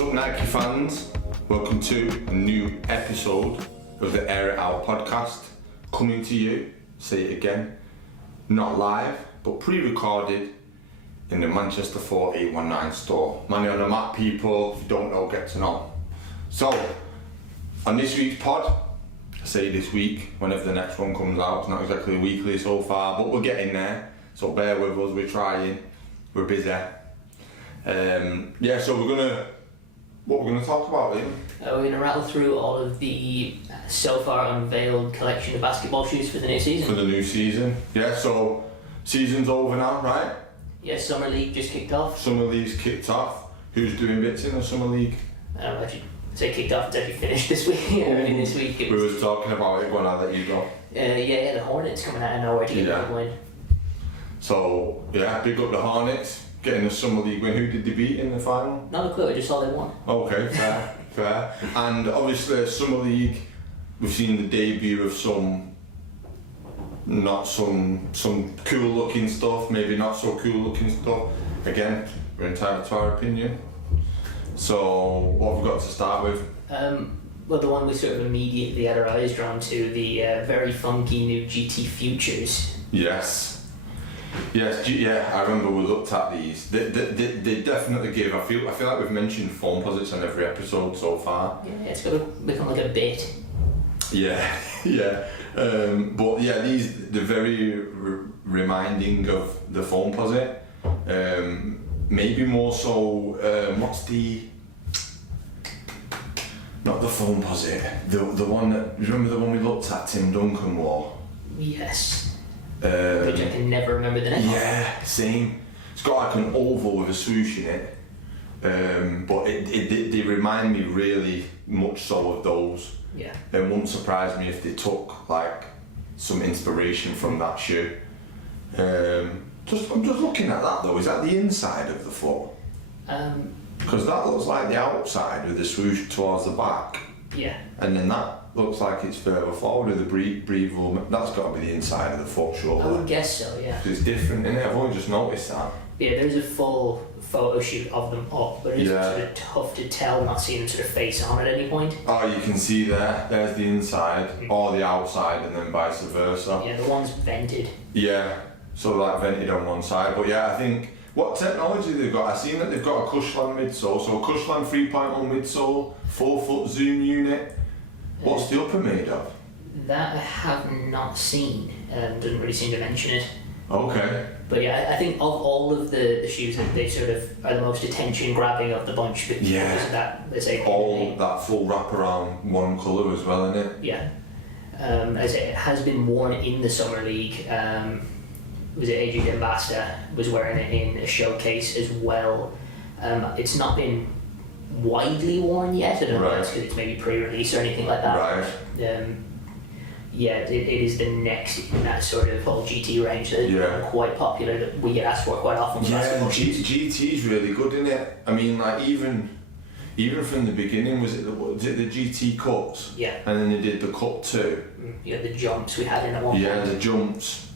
What's up, Nike fans? Welcome to a new episode of the Air It Out podcast. Coming to you, say it again, not live, but pre-recorded in the Manchester 4819 store. Money on the map, people. If you don't know, get to know. So, on this week's pod, I say this week, whenever the next one comes out, it's not exactly weekly so far, but we're getting there. So bear with us, we're trying, we're busy. So what we're gonna talk about, Liam? We're going to rattle through all of the so far unveiled collection of basketball shoes for the new season. For the new season, yeah. So season's over now, right? Yeah, Summer League just kicked off. Summer League's kicked off. Who's doing bits in the Summer League? I should say kicked off. It's actually finished this week. This week. We were talking about it when I let you go. The Hornets coming out of nowhere to get a win. So yeah, big up the Hornets. Getting the Summer League win. Who did they beat in the final? Not a clue, I just saw they won. Okay, fair. And obviously Summer League, we've seen the debut of some cool looking stuff, maybe not so cool looking stuff. Again, we're entitled to our opinion. So what have we got to start with? Well, the one we sort of immediately had our eyes drawn to, the very funky new GT Futures. Yes, I remember we looked at these. They definitely give. I feel like we've mentioned foam posits on every episode so far. Yeah, it's got to become like a bit. Yeah. But yeah, they're very reminding of the foam posit. Maybe more so. Not the foam posit. The one that, remember the one we looked at? Tim Duncan wore. Yes. Which I can never remember the name of. Yeah, same. It's got like an oval with a swoosh in it, but they remind me really much so of those. Yeah. It wouldn't surprise me if they took like some inspiration from that shoe. I'm just looking at that though. Is that the inside of the foot? Because that looks like the outside with the swoosh towards the back. Yeah. And then that looks like it's further forward with the breathe movement. That's got to be the inside of the foot, surely. I would guess so, yeah. It's different, isn't it? I've only just noticed that. Yeah, there's a full photo shoot of them up, but it's sort of tough to tell not seeing them sort of face on at any point. Oh, you can see there's the inside, or the outside, and then vice versa. Yeah, the one's vented. Yeah, so like vented on one side, but yeah, I think, what technology they've got, I've seen that they've got a Cushland midsole, so a Cushland 3.0 midsole, 4-foot zoom unit. What's the upper made of? That I have not seen, doesn't really seem to mention it. Okay. But yeah, I think of all of the shoes that they sort of are the most attention grabbing of the bunch because of that, let's say, all that full wraparound one colour as well, isn't it? Yeah. As I say, it has been worn in the Summer League. Was it AJ Dembasta was wearing it in a showcase as well. It's not been widely worn yet. I don't know if it's because it's maybe pre-release or anything like that. Right. It is the next in that sort of whole GT range that is quite popular, that we get asked for quite often. Yeah, GT's really good, isn't it? I mean, like even from the beginning, was it the GT cuts? Yeah. And then they did the cut too. Yeah, the jumps we had in at one point. Yeah, the jumps.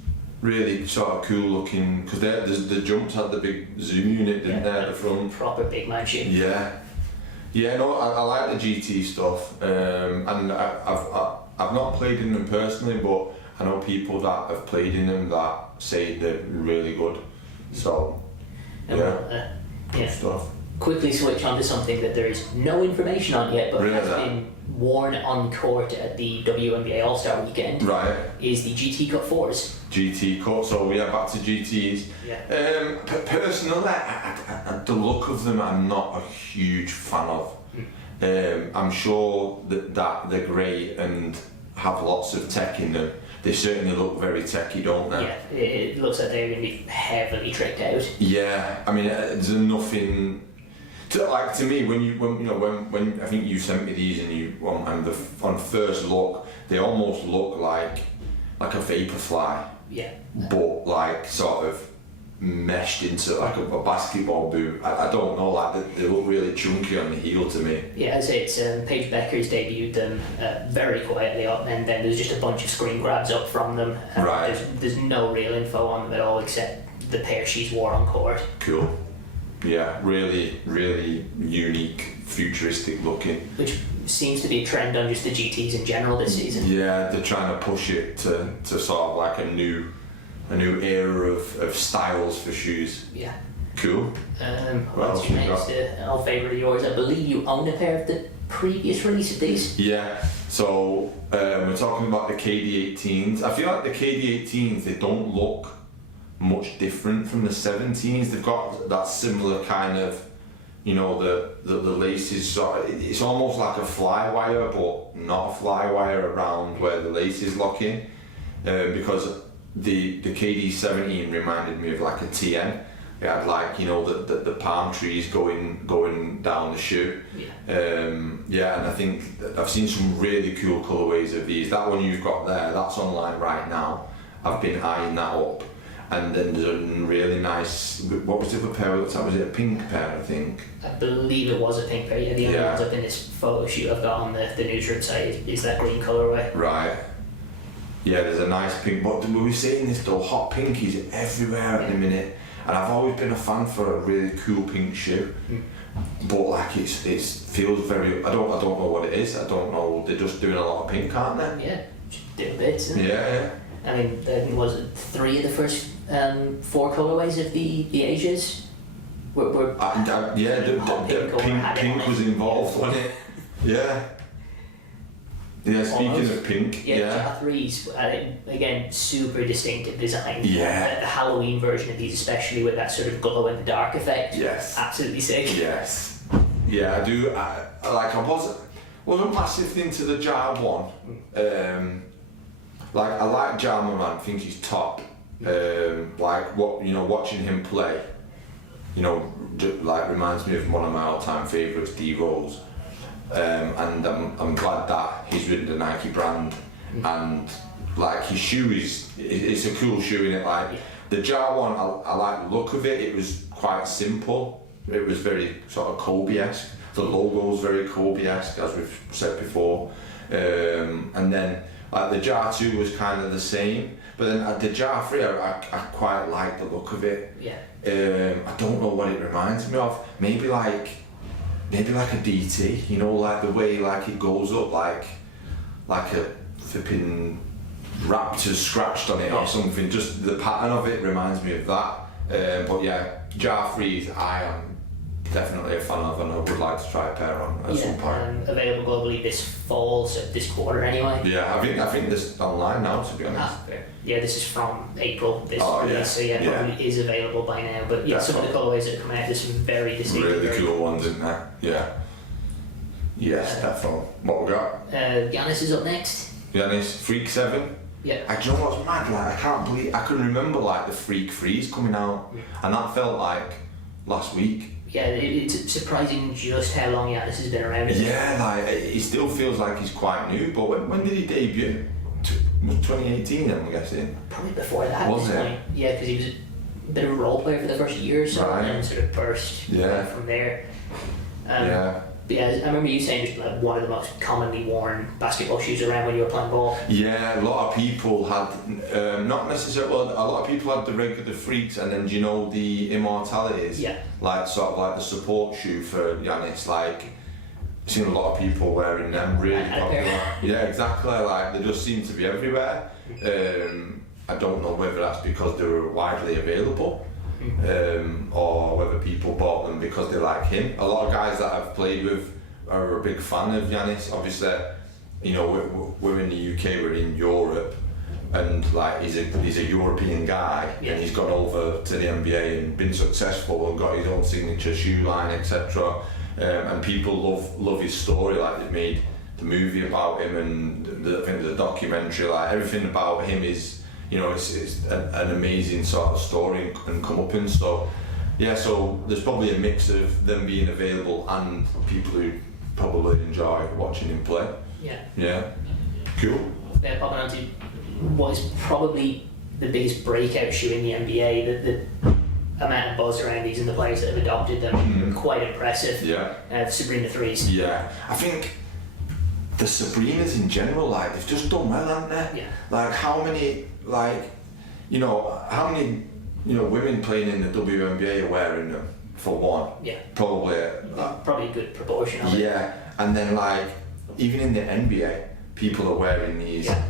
Really sort of cool looking, because the jumps had the big zoom unit, didn't they, at the front? Proper big man shoe. Yeah, no, I like the GT stuff, and I've not played in them personally, but I know people that have played in them that say they're really good. So, good stuff. Quickly switch on to something that there is no information on yet, but has been worn on court at the WNBA All-Star Weekend. Right. Is the GT Cut 4s. GT Cut, so yeah, back to GTs. Yeah. Personally, the look of them I'm not a huge fan of. I'm sure that they're great and have lots of tech in them. They certainly look very techy, don't they? Yeah, it looks like they're going to be heavily tricked out. Yeah, I mean, there's nothing. To me, when I think you sent me these and on first look, they almost look like a Vaporfly. Yeah. But like sort of meshed into like a basketball boot. I don't know, like they look really chunky on the heel to me. Yeah, I'd say it's Paige Becker's debuted them very quietly up, and then there's just a bunch of screen grabs up from them. Right. There's no real info on them at all except the pair she's wore on court. Cool. Yeah, really, really unique futuristic looking. Which seems to be a trend on just the GTs in general this season. Yeah, they're trying to push it to sort of like a new era of styles for shoes. Yeah. Cool. What's your next old favourite of yours? I believe you own a pair of the previous release of these. Yeah, so we're talking about the KD18s. I feel like the KD18s, they don't look much different from the 17s. They've got that similar kind of, you know, the laces, so it's almost like a fly wire, but not a fly wire around where the laces lock in, because the KD17 reminded me of like a TN. It had like, you know, the palm trees going down the shoe. Yeah. And I think I've seen some really cool colourways of these. That one you've got there, that's online right now. I've been eyeing that up. And then there's a really nice, what was the other pair we looked at? Was it a pink pair, I think? I believe it was a pink pair. Yeah, the only ones up in this photo shoot I've got on the newsroom site is that green colourway. Right. Yeah, there's a nice pink, but we were saying this though, hot pink is everywhere at the minute. And I've always been a fan for a really cool pink shoe, but like it feels very. I don't know what it is. I don't know. They're just doing a lot of pink, aren't they? Yeah, just doing bits. Yeah. I mean, was it 3 of the first 4 colourways of the Asias? Were yeah, the pink was involved, wasn't it? Yeah. Yeah, speaking of pink, Ja 3s, again, super distinctive design. Yeah. The Halloween version of these, especially with that sort of glow in the dark effect. Yes. Absolutely sick. Yes. Yeah, I do. I wasn't massive into the Ja one. Like I like Ja Man, I think he's top. Like watching him play, you know, like reminds me of one of my all-time favourites, D Rose. And I'm glad that he's with the Nike brand, and like his shoe it's a cool shoe, innit? Like the Ja one, I like the look of it. It was quite simple. It was very sort of Kobe-esque. The logo's very Kobe-esque, as we've said before. And then like the Ja 2 was kind of the same, but then the Ja 3, I quite like the look of it. Yeah. I don't know what it reminds me of. Maybe like a DT, you know, like the way like it goes up like a flipping raptor scratched on it or something. Just the pattern of it reminds me of that. But yeah, Ja 3s I am definitely a fan of, and I would like to try a pair on at some point. Available globally this fall, so this quarter anyway. Yeah, I think this is online now, to be honest. Yeah, this is from April. This release, so probably is available by now. But yeah, some of the colourways that have come out, there's some very distinctive. Really cool ones in there. Yeah. Yes, definitely. What we got? Giannis is up next. Giannis, Freak 7. Yeah. Do you know what's mad? Like I can't believe I can remember like the Freak 3s coming out, and that felt like last week. Yeah, it's surprising just how long Giannis has been around. Yeah, like it still feels like he's quite new. But when did he debut? 2018, I'm guessing. Probably before that. Was it? Yeah, because he was a bit of a role player for the first year or so, and then sort of burst from there. But yeah, I remember you saying just like one of the most commonly worn basketball shoes around when you were playing ball. Yeah, a lot of people had, not necessarily, well, a lot of people had the regular Freaks, and then do you know the Immortalities? Yeah. Like sort of like the support shoe for Giannis, like I've seen a lot of people wearing them, really popular. Yeah, exactly, like they just seem to be everywhere. I don't know whether that's because they were widely available. Or whether people bought them because they like him. A lot of guys that I've played with are a big fan of Giannis. Obviously, you know, we're in the UK, we're in Europe, and like he's a European guy, and he's gone over to the NBA and been successful and got his own signature shoe line, etc. And people love his story. Like they made the movie about him, and I think the documentary, like everything about him is. You know, it's an amazing sort of story and comeuppance. So, yeah, so there's probably a mix of them being available and people who probably enjoy watching him play. Yeah. Yeah. Cool. They're popping onto what is probably the biggest breakout shoe in the NBA. The amount of buzz around these and the players that have adopted them are quite impressive. Yeah. The Sabrina 3s. Yeah. I think the Sabrinas in general, like, they've just done well, haven't they? Yeah. Like, how many women playing in the WNBA are wearing them for one. Yeah. Probably. Probably a good proportion of it. Yeah, and then like even in the NBA, people are wearing these. Yeah.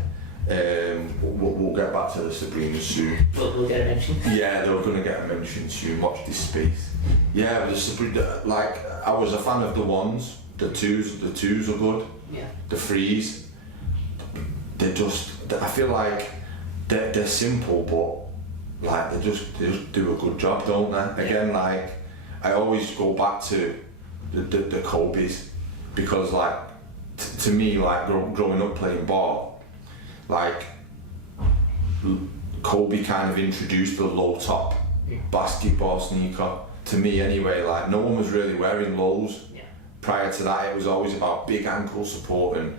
We'll get back to the Sabrinas soon. We'll get a mention. Yeah, they're going to get a mention soon. Watch this space. Yeah, but the Sabrina, like I was a fan of the ones, the twos. The twos are good. Yeah. The threes, they're just. I feel like they're simple, but like they just do a good job, don't they? Again, like I always go back to the Kobe's because like to me, like growing up playing ball. Like Kobe kind of introduced the low top basketball sneaker to me anyway. Like no one was really wearing lows. Prior to that, it was always about big ankle support and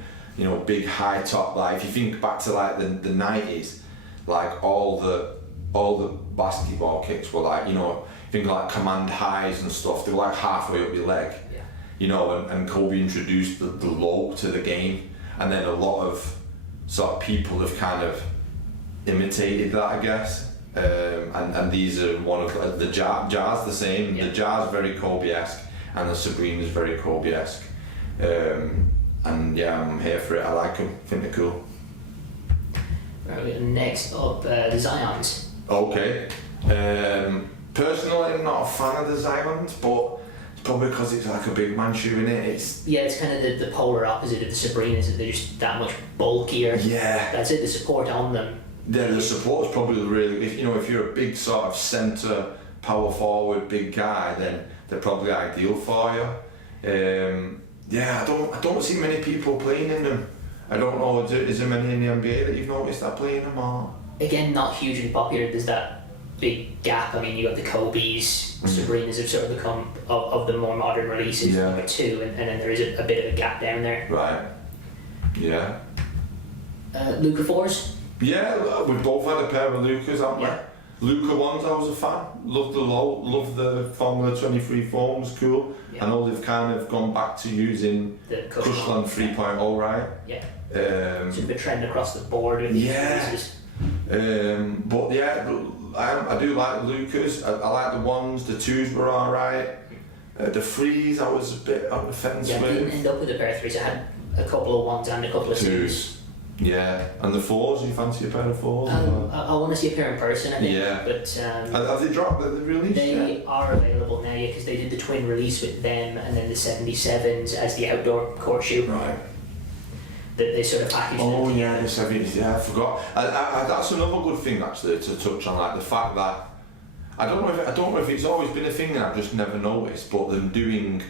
big high top. Like if you think back to like the 90s, like all the basketball kicks were like think like command highs and stuff. They were like halfway up your leg. And Kobe introduced the low to the game, and then a lot of sort of people have kind of imitated that, I guess. And these are one of the Jars the same. The Jars very Kobe-esque, and the Sabrina's very Kobe-esque. And yeah, I'm here for it. I like them. I think they're cool. Right, next up, the Zions. Okay. Personally, I'm not a fan of the Zions, but it's probably because it's like a big man shoe in it. It's kind of the polar opposite of the Sabrinas. That they're just that much bulkier. Yeah. That's it. The support on them. Yeah, the support's probably really. If you're a big sort of centre, power forward, big guy, then they're probably ideal for you. I don't see many people playing in them. I don't know. Is there many in the NBA that you've noticed that playing them or? Again, not hugely popular. There's that big gap. I mean, you got the Kobe's, Sabrinas have sort of become of the more modern releases. Number two, and then there is a bit of a gap down there. Right. Yeah. Luka 4s. Yeah, we both had a pair of Lukas, haven't we? Luka ones, I was a fan. Loved the low, loved the Formula 23 foam, was cool. I know they've kind of gone back to using the Cushland 3.0, right? Yeah. Sort of a trend across the board of these releases. But yeah, I do like the Lukas. I like the ones. The twos were alright. The threes, I was a bit on the fence with. I didn't end up with a pair of threes. I had a couple of ones and a couple of twos. Yeah, and the fours, you fancy a pair of fours? I want to see a pair in person, I think. Yeah. But have they dropped? Have they released? They are available now, because they did the twin release with them and then the 77s as the outdoor court shoe. Right. That they sort of packaged. Oh yeah, the 70s. Yeah, I forgot. That's another good thing actually to touch on, like the fact that I don't know if it's always been a thing and I've just never noticed, but them doing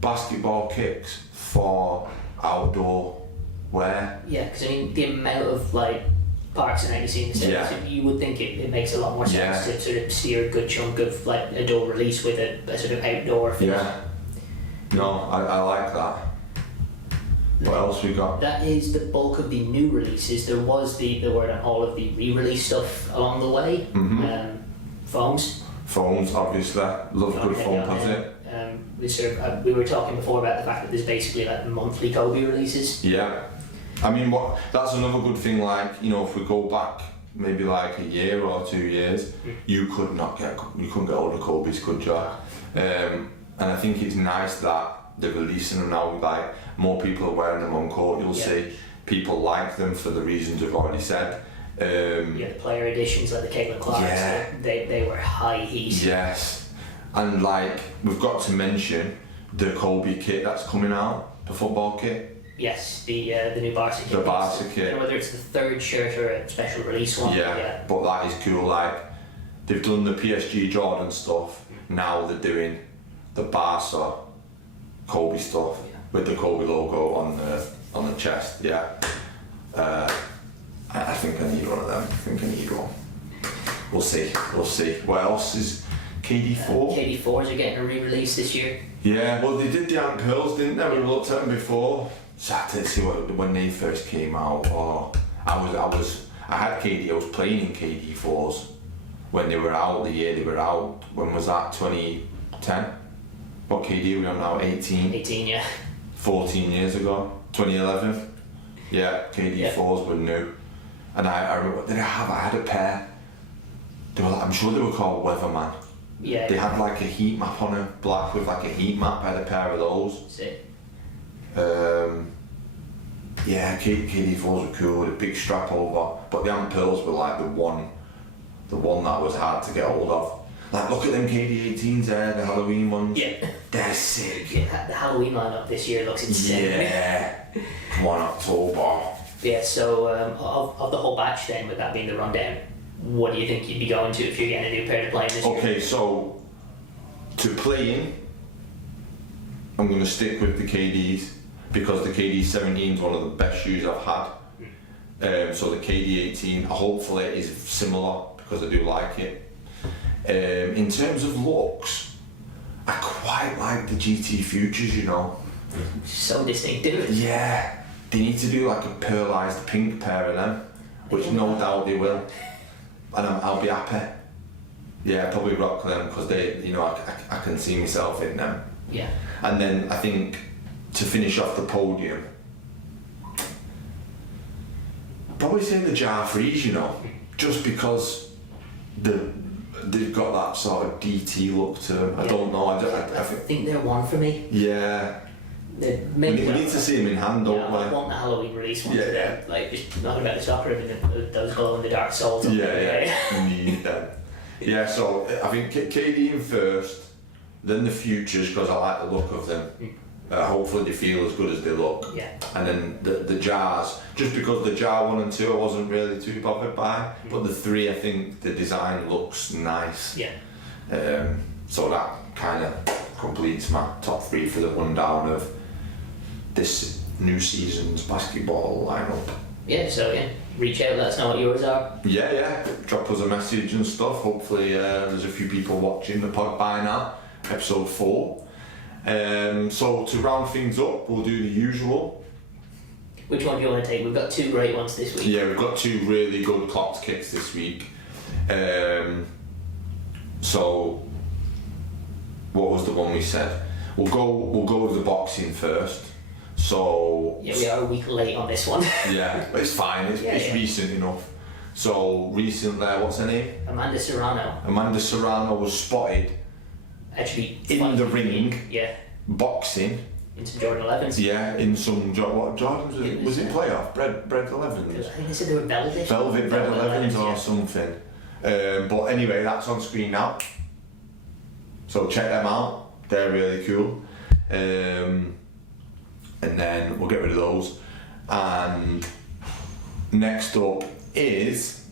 basketball kicks for outdoor wear. Yeah, because I mean the amount of like parks and you see in the States, you would think it makes a lot more sense to sort of steer a good chunk of like a door release with a sort of outdoor feel. Yeah. No, I like that. What else we got? That is the bulk of the new releases. There was the word on all of the re-release stuff along the way. Foams. Foams, obviously. Love good foam pads. We were talking before about the fact that there's basically like monthly Kobe releases. Yeah. I mean, that's another good thing, like, if we go back maybe like a year or 2 years, you couldn't get all the Kobe's, could you? And I think it's nice that they're releasing them now, like, more people are wearing them on court, you'll see. People like them for the reasons we've already said. The player editions, like the Caitlin Clarks, they were high heat. Yes. And like, we've got to mention the Kobe kit that's coming out, the football kit. Yes, the new Barca kit. The Barca kit. I don't know whether it's the third shirt or a special release one. Yeah, but that is cool. Like, they've done the PSG Jordan stuff. Now they're doing the Barca Kobe stuff with the Kobe logo on the chest. Yeah. I think I need one of them. We'll see. What else is KD4? KD4s are getting a re-release this year. Yeah, well they did the Ant Pearls, didn't they? We looked at them before. So I did see when they first came out. I had KD. I was playing in KD4s when they were out. The year they were out. When was that? 2010. What KD are we on now? 18. 18, yeah. 14 years ago. 2011. Yeah, KD4s were new. And I remember, I had a pair. They were like, I'm sure they were called Weatherman Yeah. They had like a heat map on them, black with like a heat map. I had a pair of those. Sick. Yeah, KD4s were cool with a big strap over, but the Ant Pearls were like the one that was hard to get hold of. Like, look at them KD18s there, the Halloween ones. Yeah. They're sick. Yeah, the Halloween lineup this year looks insane. Yeah. Come on, October. Yeah, so of the whole batch then, with that being the rundown, what do you think you'd be going to if you're getting a new pair to play in this year? Okay, so to play in, I'm going to stick with the KDs because the KD17 is one of the best shoes I've had. So the KD18, hopefully it is similar because I do like it. In terms of looks, I quite like the GT Futures, you know. So distinctive. Yeah, they need to do like a pearlised pink pair of them, which no doubt they will, and I'll be happy. Yeah, probably rock them because they, you know, I can see myself in them. Yeah. And then I think to finish off the podium, probably say the Jar Freeze, you know, just because they've got that sort of DT look to them. I don't know. I think they're one for me. Yeah. We need to see them in hand, don't we? I want the Halloween release ones. Yeah. Like, just talking about the soccer ribbon, those glow in the dark soles. Yeah. We need them. Yeah, so I think KD in first, then the Futures because I like the look of them. Hopefully they feel as good as they look. Yeah. And then the Jars, just because the Jar 1 and 2 I wasn't really too bothered by, but the 3 I think the design looks nice. Yeah. So that kind of completes my top 3 for the rundown of this new season's basketball lineup. Yeah, so reach out, let us know what yours are. Yeah, drop us a message and stuff. Hopefully there's a few people watching the pod by now, episode 4. So to round things up, we'll do the usual. Which one do you want to take? We've got 2 great ones this week. Yeah, we've got 2 really good clocked kicks this week. So what was the one we said? We'll go with the boxing first. So yeah, we are a week late on this one. Yeah, it's fine. It's recent enough. So recently, what's her name? Amanda Serrano was spotted actually in the ring. Yeah. Boxing. In some Jordan 11s. Yeah, in some what Jordans was it playoff? Bread 11s. I think they said they were velvet. Velvet bread 11s or something. But anyway, that's on screen now. So check them out. They're really cool. And then we'll get rid of those. And next up is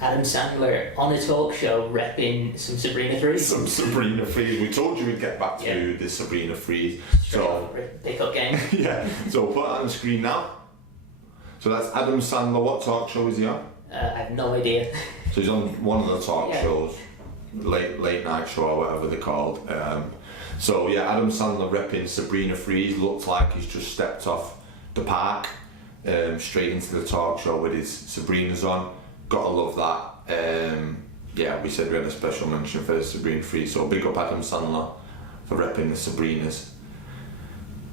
Adam Sandler on a talk show repping some Sabrina Freeze. Some Sabrina Freeze. We told you we'd get back to the Sabrina Freeze. So pick-up game. Yeah. So put that on the screen now. So that's Adam Sandler. What talk show is he on? I have no idea. So he's on one of the talk shows, late night show or whatever they're called. So yeah, Adam Sandler repping Sabrina Freeze. Looks like he's just stepped off the park, straight into the talk show with his Sabrina's on. Gotta love that. Yeah, we said we had a special mention for Sabrina Freeze. So big up Adam Sandler for repping the Sabrinas.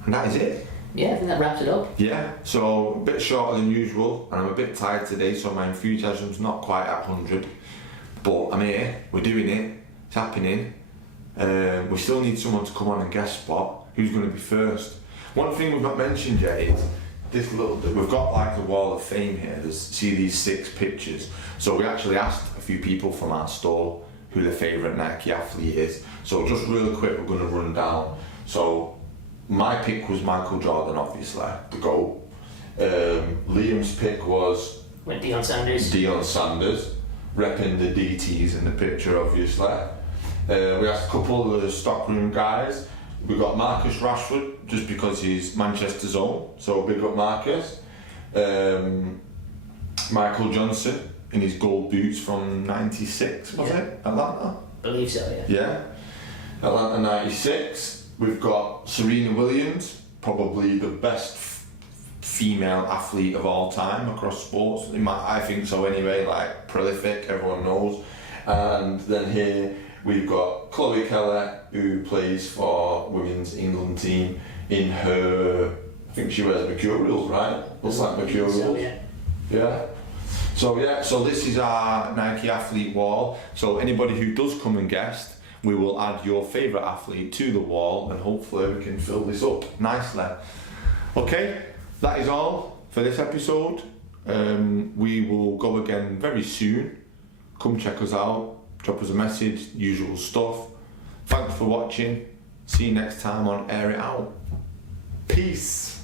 And that is it. Yeah, I think that wraps it up. Yeah, so a bit shorter than usual, and I'm a bit tired today, so my enthusiasm's not quite at 100. But I'm here, we're doing it, it's happening. We still need someone to come on and guest spot. Who's going to be first? One thing we've not mentioned yet is this we've got like the wall of fame here. See these 6 pictures. So we actually asked a few people from our store who their favourite Nike athlete is. So just real quick, we're going to run down. So my pick was Michael Jordan, obviously, the GOAT. Liam's pick was Deion Sanders, repping the DTs in the picture, obviously. We asked a couple of the stockroom guys. We got Marcus Rashford, just because he's Manchester's own, so big up Marcus. Michael Johnson in his gold boots from '96, was it? Atlanta? Believe so, Yeah, Atlanta '96. We've got Serena Williams, probably the best female athlete of all time across sports. I think so anyway, like prolific, everyone knows. And then here we've got Chloe Keller, who plays for women's England team in her, I think she wears mercurials, right? Looks like mercurials. So, yeah. So this is our Nike athlete wall. So anybody who does come and guest, we will add your favourite athlete to the wall, and hopefully we can fill this up nicely. Okay, that is all for this episode. We will go again very soon. Come check us out, drop us a message, usual stuff. Thanks for watching. See you next time on Air It Out. Peace.